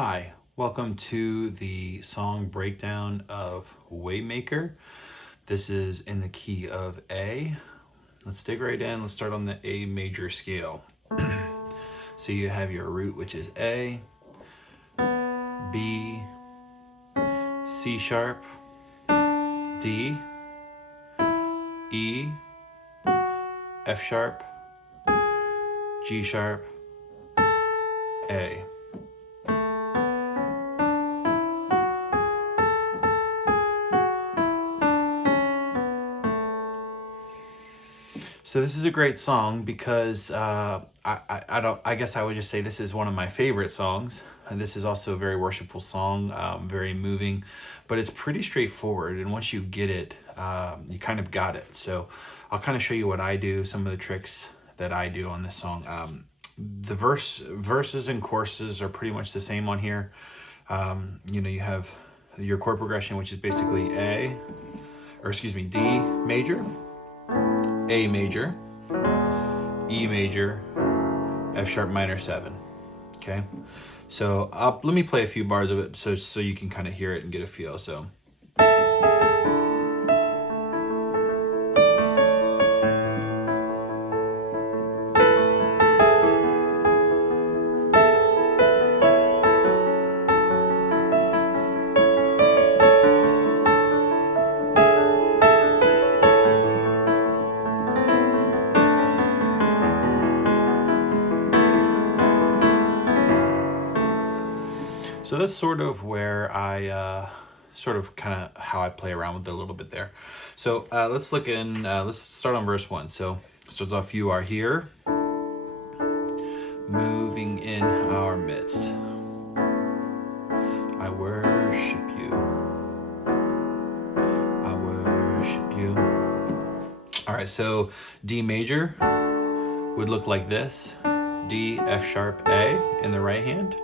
Hi, welcome to the song breakdown of Waymaker. This is in the key of A. Let's dig right in. Let's start on the A major scale. So you have your root, which is A, B, C sharp, D, E, F sharp, G sharp, A. So this is a great song because I guess I would just say this is one of my favorite songs. And this is also a very worshipful song, very moving, but it's pretty straightforward. And once you get it, you kind of got it. So I'll kind of show you what I do, some of the tricks that I do on this song. The verses and choruses are pretty much the same on here. You have your chord progression, which is basically D major, A major, E major, F sharp minor 7. Okay, so let me play a few bars of it so you can kind of hear it and get a feel. So that's sort of where I kind of how I play around with it a little bit there. So let's start on verse 1. So it starts off, you are here, moving in our midst. I worship you. I worship you. All right, so D major would look like this. D, F sharp, A in the right hand.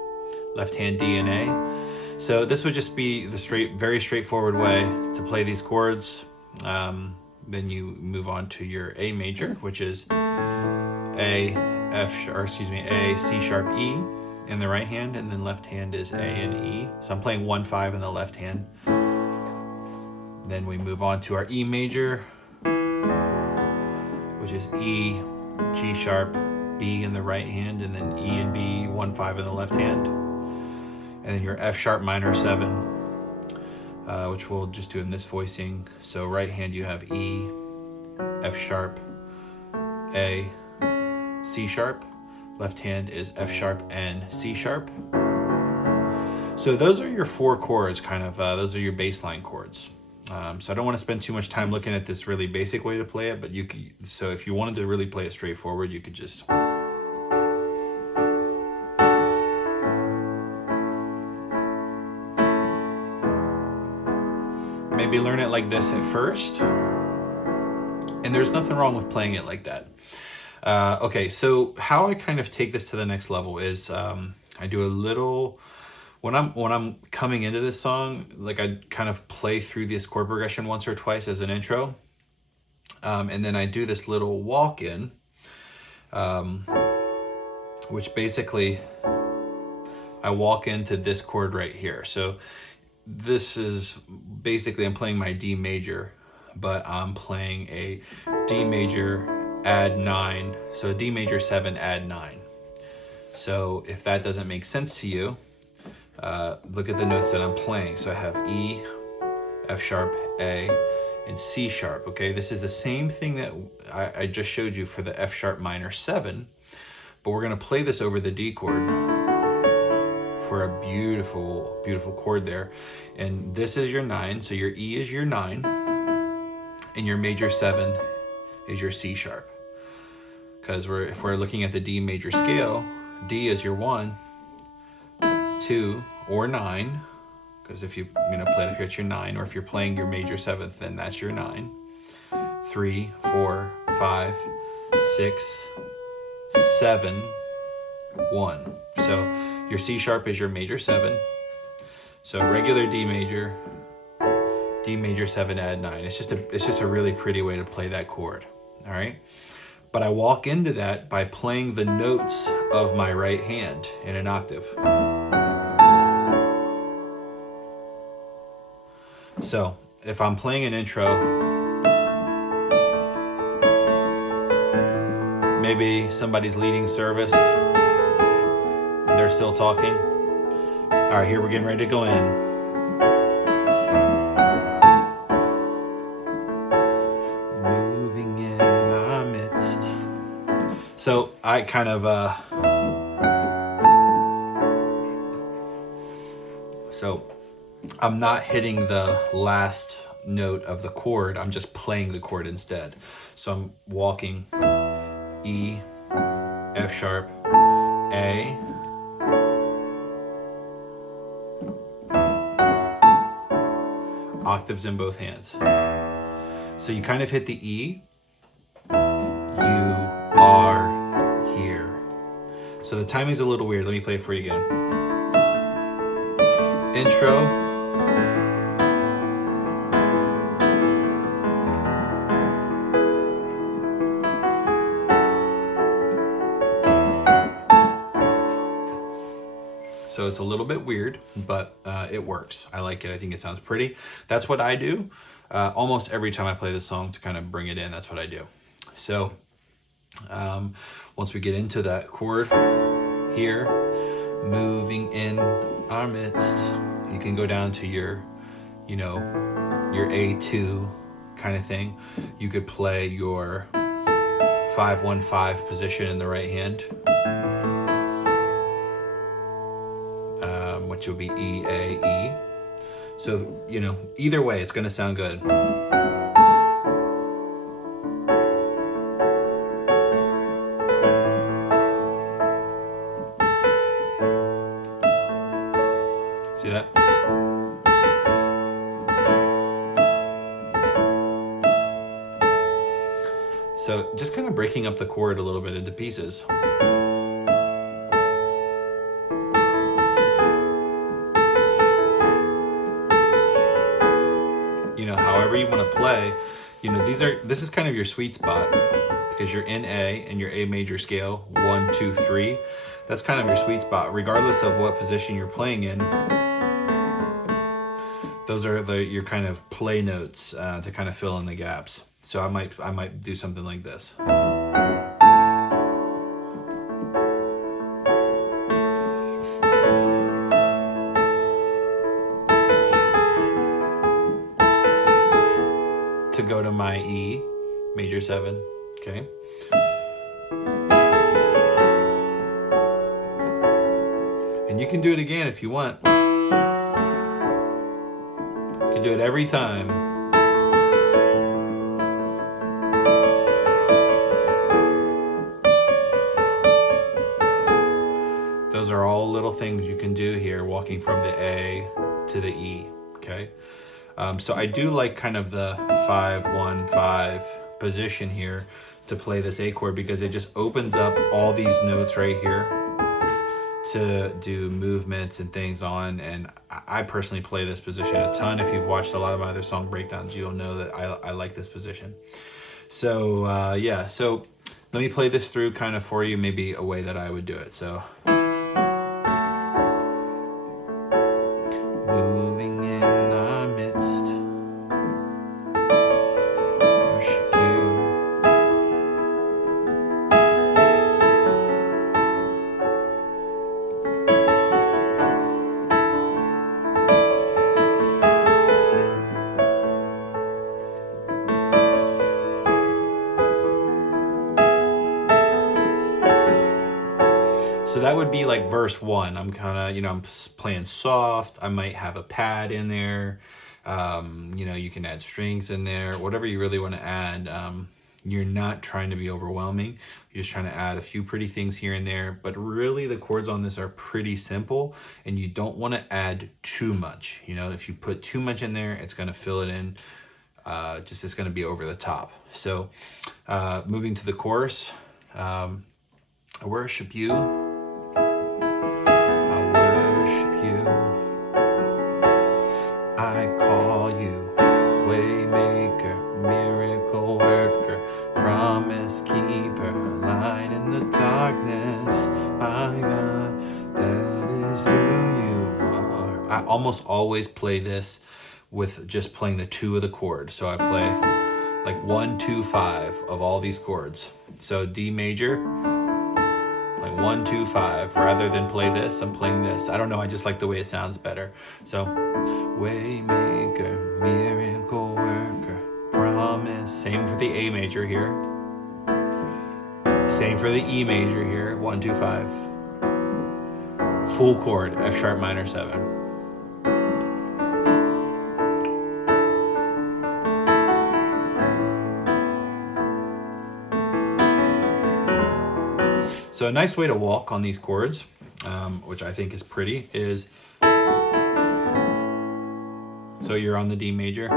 Left hand D and A. So this would just be the very straightforward way to play these chords. Then you move on to your A major, which is A, C sharp, E in the right hand, and then left hand is A and E. So I'm playing 1-5 in the left hand. Then we move on to our E major, which is E, G sharp, B in the right hand, and then E and B, 1-5 in the left hand. And then your F sharp minor 7, which we'll just do in this voicing. So right hand you have E, F sharp, A, C sharp. Left hand is F sharp and C sharp. So those are your 4 chords, those are your baseline chords. So I don't want to spend too much time looking at this really basic way to play it, but so if you wanted to really play it straightforward, you could just maybe learn it like this at first, and there's nothing wrong with playing it like that. Okay, so how I kind of take this to the next level is I do a little, when I'm coming into this song, like I kind of play through this chord progression once or twice as an intro, and then I do this little walk-in, which basically I walk into this chord right here. So this is basically, I'm playing my D major, but I'm playing a D major add 9. So a D major 7 add 9. So if that doesn't make sense to you, look at the notes that I'm playing. So I have E, F sharp, A, and C sharp. Okay, this is the same thing that I just showed you for the F sharp minor 7, but we're going to play this over the D chord for a beautiful, beautiful chord there. And this is your 9, so your E is your 9, and your major 7 is your C sharp. Because if we're looking at the D major scale, D is your 1, 2, or 9. Because if you play it up here, it's your 9. Or if you're playing your major 7th, then that's your 9. 3, 4, 5, 6, 7, 1. So your C sharp is your major 7. So regular D major 7 add 9. It's just a really pretty way to play that chord. All right. But I walk into that by playing the notes of my right hand in an octave. So if I'm playing an intro, maybe somebody's leading service, they're still talking. All right, here we're getting ready to go in. Moving in our midst. So I kind of, so I'm not hitting the last note of the chord, I'm just playing the chord instead. So I'm walking E, F sharp, A, octaves in both hands. So you kind of hit the E, you are here. So the timing's a little weird. Let me play it for you again. Intro. So it's a little bit weird, but it works. I like it. I think it sounds pretty. That's what I do almost every time I play this song to kind of bring it in. That's what I do. So once we get into that chord here, moving in our midst, you can go down to your, you know, your A2 kind of thing. You could play your 5-1-5 position in the right hand, which will be E, A, E. So, you know, either way, it's going to sound good. See that? So just kind of breaking up the chord a little bit into pieces. You know, however you want to play, you know, this is kind of your sweet spot because you're in A and your A major scale, 1, 2, 3. That's kind of your sweet spot, regardless of what position you're playing in. Those are your kind of play notes to kind of fill in the gaps. So I might do something like this. To go to my E, major 7, okay? And you can do it again if you want. You can do it every time. Those are all little things you can do here, walking from the A to the E, okay? So I do like kind of the 5-1-5 position here to play this A chord because it just opens up all these notes right here to do movements and things on. And I personally play this position a ton. If you've watched a lot of my other song breakdowns, you'll know that I like this position. So yeah, so let me play this through kind of for you, maybe a way that I would do it. So moving in our midst, worship you. So that would be like verse 1. I'm kind of, you know, I'm playing soft. I might have a pad in there. You know, you can add strings in there, whatever you really want to add. You're not trying to be overwhelming. You're just trying to add a few pretty things here and there. But really, the chords on this are pretty simple, and you don't want to add too much. You know, if you put too much in there, it's going to fill it in. It's going to be over the top. So moving to the chorus, I worship you. I call you waymaker, miracle worker, promise keeper, light in the darkness. My God, that is who you are. I almost always play this with just playing the 2 of the chord. So I play like 1, 2, 5 of all these chords. So D major, like 1, 2, 5. Rather than play this, I'm playing this. I don't know, I just like the way it sounds better. So, Waymaker, miracle worker, promise. Same for the A major here. Same for the E major here. 1, 2, 5. Full chord, F sharp minor 7. So a nice way to walk on these chords, which I think is pretty, is so you're on the D major.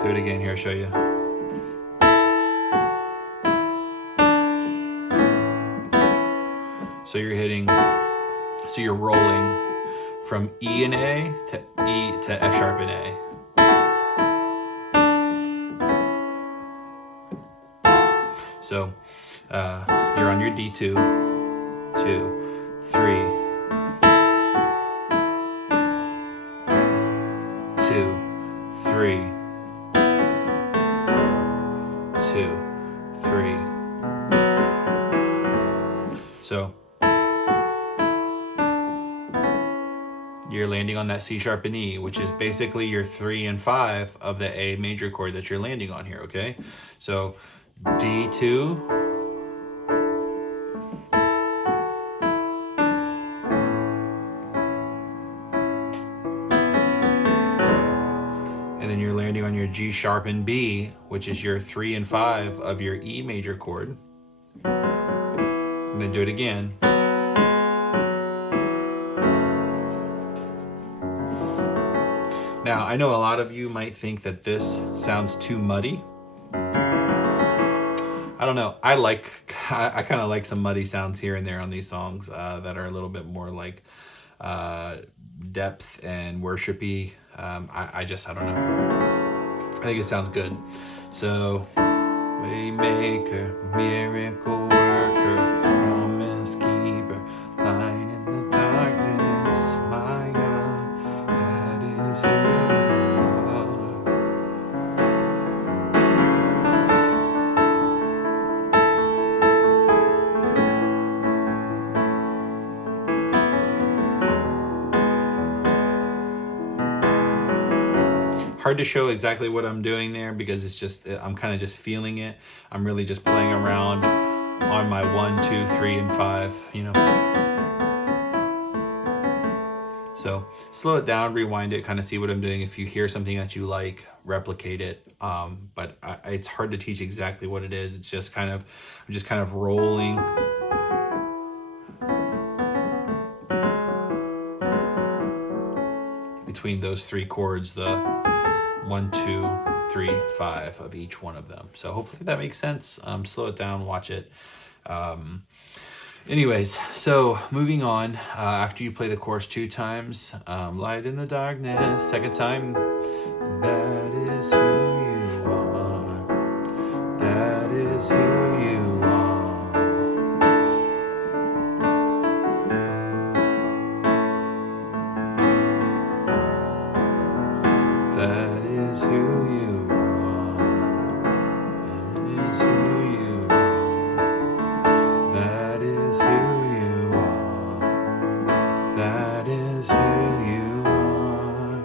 Do it again here, I'll show you. So you're hitting, so you're rolling from E and A to E to F sharp and A. So you're on your D2, 2, 3, 2, 3, 2, 3. So you're landing on that C sharp and E, which is basically your 3 and 5 of the A major chord that you're landing on here, okay? So D2, and then you're landing on your G sharp and B, which is your 3 and 5 of your E major chord. And then do it again. Now, I know a lot of you might think that this sounds too muddy. I don't know. I kind of like some muddy sounds here and there on these songs that are a little bit more like depth and worshipy. I don't know. I think it sounds good. So, Waymaker, miracle worker, promise keeper, light in the darkness, my God, that is who you are. Hard to show exactly what I'm doing there because it's just, I'm kind of just feeling it. I'm really just playing around on my 1, 2, 3, and 5, you know. So slow it down, rewind it, kind of see what I'm doing. If you hear something that you like, replicate it. But it's hard to teach exactly what it is. It's just kind of, I'm just kind of rolling. Between those 3 chords, the 1, 2, 3, 5 of each one of them. So hopefully that makes sense. Slow it down, watch it. Anyways, so moving on, after you play the chorus 2 times, light in the darkness, second time, that is who you are, that is who you are. That is who you are. That is who you are. That is who you are. That is who you are.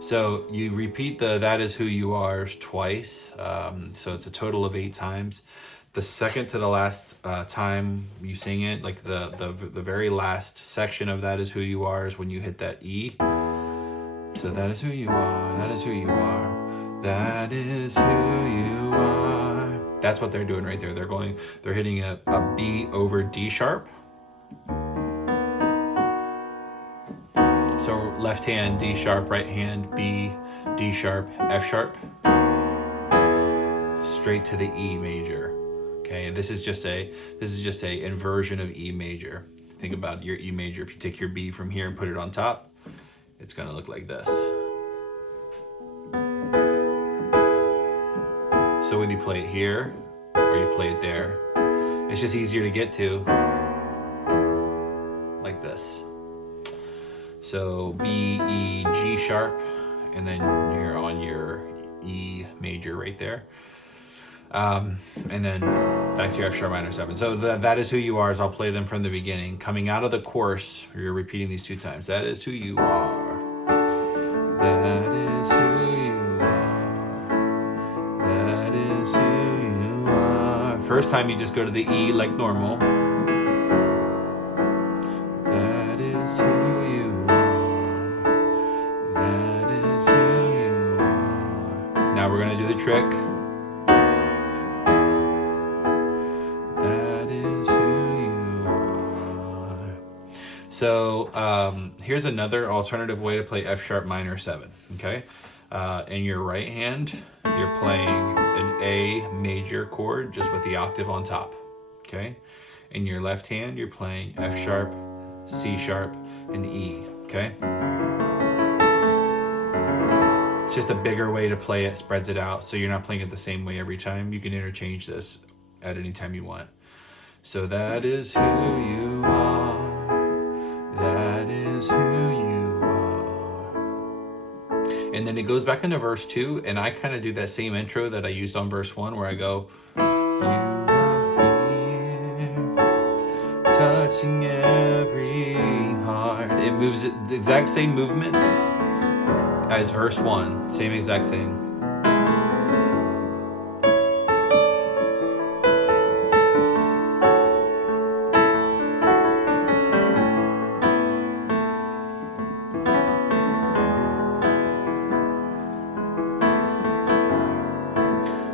So you repeat the "that is who you are" twice. So it's a total of 8 times. The second to the last time you sing it, like the very last section of "that is who you are" is when you hit that E. So that is who you are, that is who you are, that is who you are. That's what they're doing right there. They're hitting a B over D sharp. So left hand, D sharp, right hand, B, D sharp, F sharp. Straight to the E major. Okay, and this is just a inversion of E major. Think about your E major. If you take your B from here and put it on top, it's gonna look like this. So whether you play it here or you play it there, it's just easier to get to like this. So B, E, G sharp, and then you're on your E major right there. And then back to your F sharp minor 7. So that is who you are, as I'll play them from the beginning. Coming out of the course, you're repeating these 2 times. That is who you are. That is who you are. That is who you are. First time you just go to the E like normal. That is who you are. That is who you are. Now we're going to do the trick. So here's another alternative way to play F sharp minor 7, okay? In your right hand, you're playing an A major chord just with the octave on top, okay? In your left hand, you're playing F sharp, C sharp, and E, okay? It's just a bigger way to play it, spreads it out, so you're not playing it the same way every time. You can interchange this at any time you want. So that is who you are. That is who you are. And then it goes back into verse 2, and I kind of do that same intro that I used on verse 1, where I go, you are here, touching every heart. It moves the exact same movements as verse 1, same exact thing.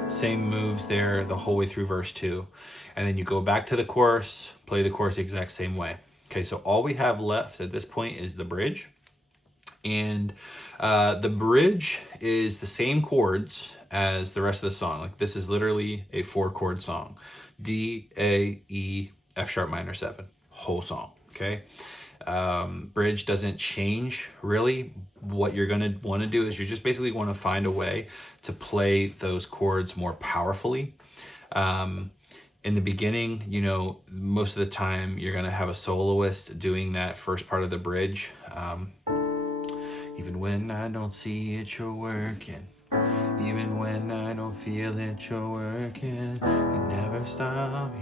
Same moves there the whole way through verse 2. And then you go back to the chorus, play the chorus the exact same way. Okay, so all we have left at this point is the bridge. And the bridge is the same chords as the rest of the song. Like, this is literally a 4-chord song. D, A, E, F sharp minor 7, whole song, okay? Bridge doesn't change really. What you're gonna wanna do is you just basically wanna find a way to play those chords more powerfully. In the beginning, you know, most of the time you're gonna have a soloist doing that first part of the bridge. Even when I don't see it, you're working. Even when I don't feel it, you're working. You never stop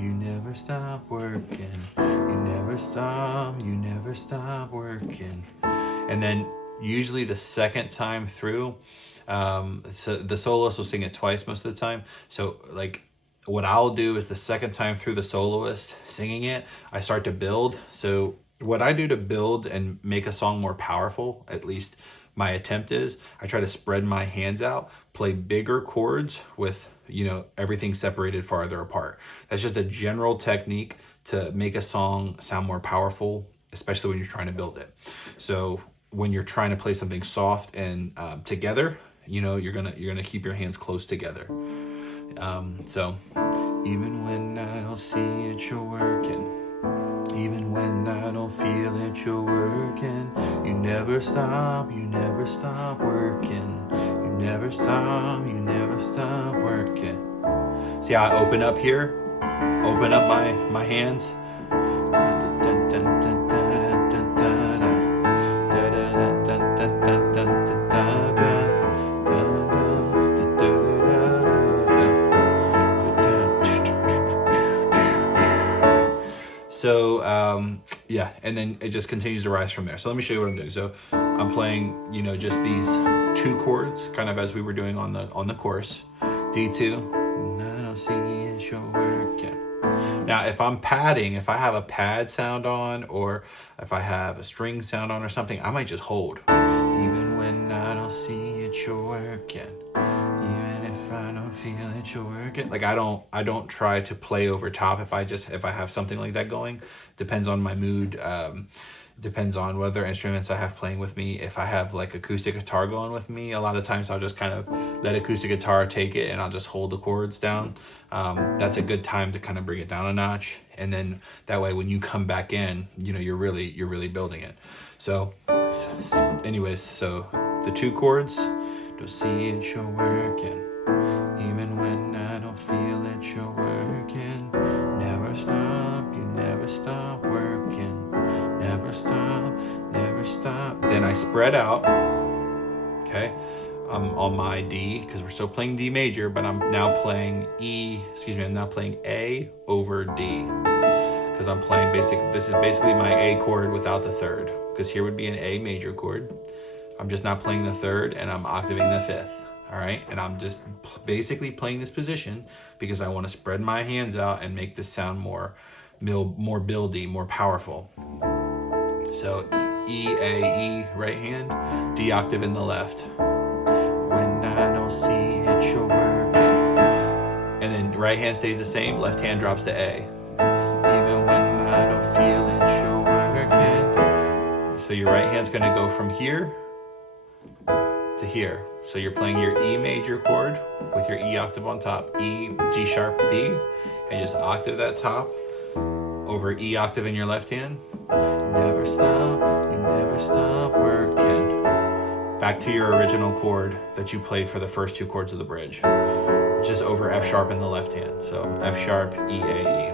working. You never stop working. And then usually the second time through, so the soloist will sing it twice most of the time. So like what I'll do is the second time through the soloist singing it, I start to build. So what I do to build and make a song more powerful, at least my attempt is, I try to spread my hands out, play bigger chords with, you know, everything separated farther apart. That's just a general technique to make a song sound more powerful, especially when you're trying to build it. So when you're trying to play something soft and together, you know, you're gonna keep your hands close together. So even when I don't see it, you're working. Even when I don't feel it, you're working. You never stop working. You never stop working. See how I open up here? Open up my hands. So, yeah, and then it just continues to rise from there. So let me show you what I'm doing. So I'm playing, you know, just these 2 chords, kind of as we were doing on the chorus. D2, I don't see it, you're working. Now, if I'm padding, if I have a pad sound on, or if I have a string sound on or something, I might just hold. Even when I don't see it, you're working. Even if I don't feel it, you're working. Like I don't try to play over top if I have something like that going. Depends on my mood. Depends on what other instruments I have playing with me. If I have like acoustic guitar going with me, a lot of times I'll just kind of let acoustic guitar take it and I'll just hold the chords down. That's a good time to kind of bring it down a notch. And then that way when you come back in, you know, you're really building it. So anyways, so the 2 chords, don't see it, you're working. Even when I don't feel it, you're working. Never stop, you never stop working. Never stop, never stop. Then I spread out, okay? I'm on my D, because we're still playing D major, but I'm now playing I'm now playing A over D. Because I'm playing this is basically my A chord without the third. Because here would be an A major chord. I'm just not playing the third, and I'm octaving the fifth. All right, and I'm just basically playing this position because I want to spread my hands out and make this sound more buildy, more powerful. So E, A, E, right hand, D octave in the left. When I don't see it, you're working. And then right hand stays the same, left hand drops to A. Even when I don't feel it, you're working. So your right hand's gonna go from here to here. So you're playing your E major chord with your E octave on top, E, G sharp, B, and just octave that top over E octave in your left hand. Never stop, you never stop working. Back to your original chord that you played for the first two chords of the bridge, which is over F sharp in the left hand. So F sharp, E, A, E.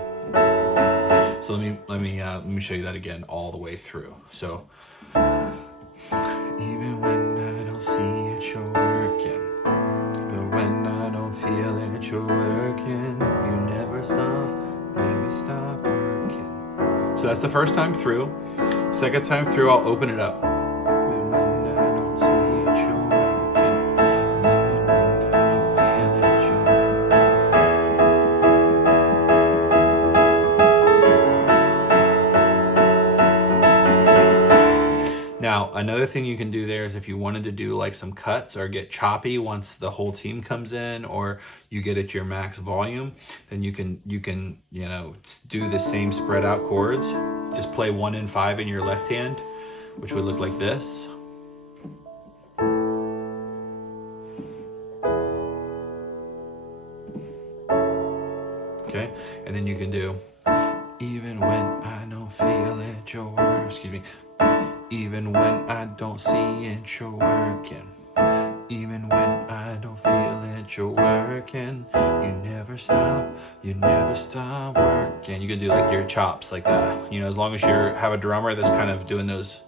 So let me show you that again all the way through. So even when I don't see it, you're working. But when I don't feel it, you're working. You never stop working. So that's the first time through. Second time through, I'll open it up. When I don't see it, you're working. Even when I don't feel it, you're working. Now, another thing you can do there is if you wanted to do like some cuts or get choppy once the whole team comes in, or you get at your max volume, then you can do the same spread out chords. Just play 1 and 5 in your left hand, which would look like this. Okay, and then you can do even when I don't feel it, you're working. Even when I don't see it, you're working. Even when I don't feel it, you're working. You never stop working. You can do like your chops like that. As long as you have a drummer that's kind of doing those,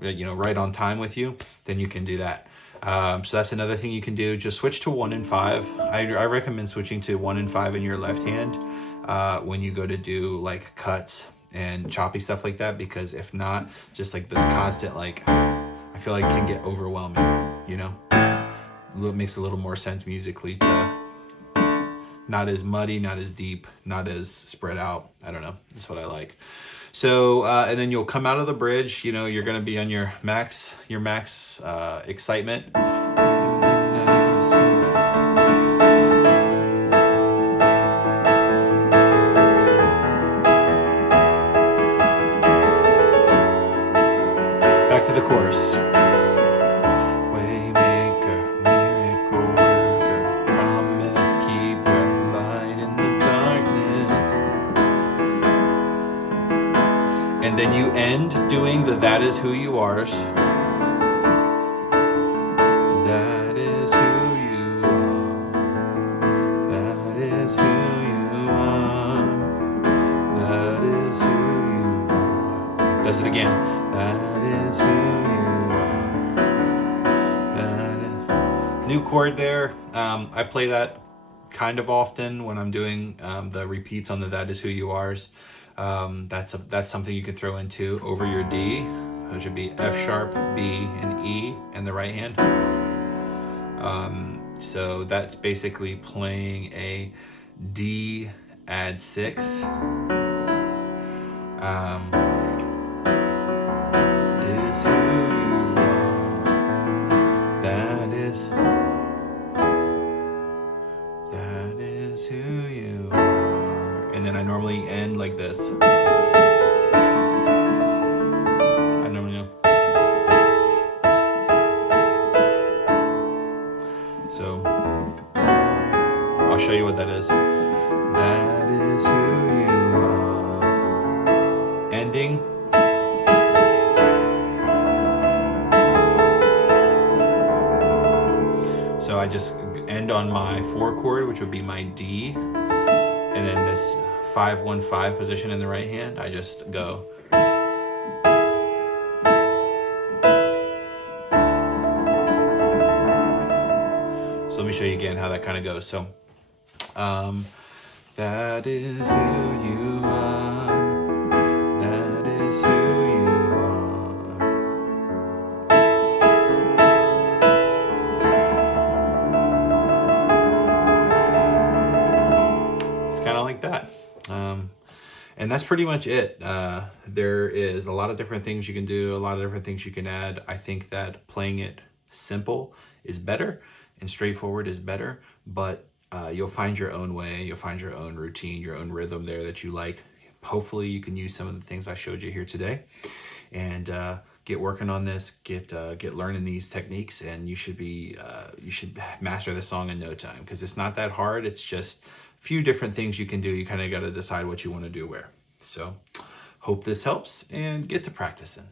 right on time with you, then you can do that. So that's another thing you can do. Just switch to 1 and 5. I recommend switching to 1 and 5 in your left hand when you go to do like cuts and choppy stuff like that, because if not, just like this constant, like, I feel like it can get overwhelming, It makes a little more sense musically to not as muddy, not as deep, not as spread out. I don't know. That's what I like. So, and then you'll come out of the bridge, you're going to be on your max excitement. Back to the chorus. Waymaker, miracle worker, promise keeper, light in the darkness. And then you end doing the That Is Who You Are's. That is who you are. That is who you are. That is who you are. Does it again. That is who you are. That is... New chord there. I play that kind of often when I'm doing the repeats on the That Is Who You Are's. That's something you can throw into over your D, which would be F sharp, B, and E in the right hand. So that's basically playing a D add 6. Is who you are. That is who you are. And then I normally end like this. I normally know. So I'll show you what that is. That is who you are. Ending. So I just end on my 4 chord, which would be my D, and then this 5-1-5 position in the right hand, I just go. So let me show you again how that kind of goes. So, that is who you are. That is who you are. It's kind of like that. And that's pretty much it. There is a lot of different things you can do, a lot of different things you can add. I think that playing it simple is better and straightforward is better, but you'll find your own way, you'll find your own routine, your own rhythm there that you like. Hopefully you can use some of the things I showed you here today and get working on this, get learning these techniques, and you should master the song in no time, because it's not that hard. It's just a few different things you can do. You kind of got to decide what you want to do where. So hope this helps and get to practicing.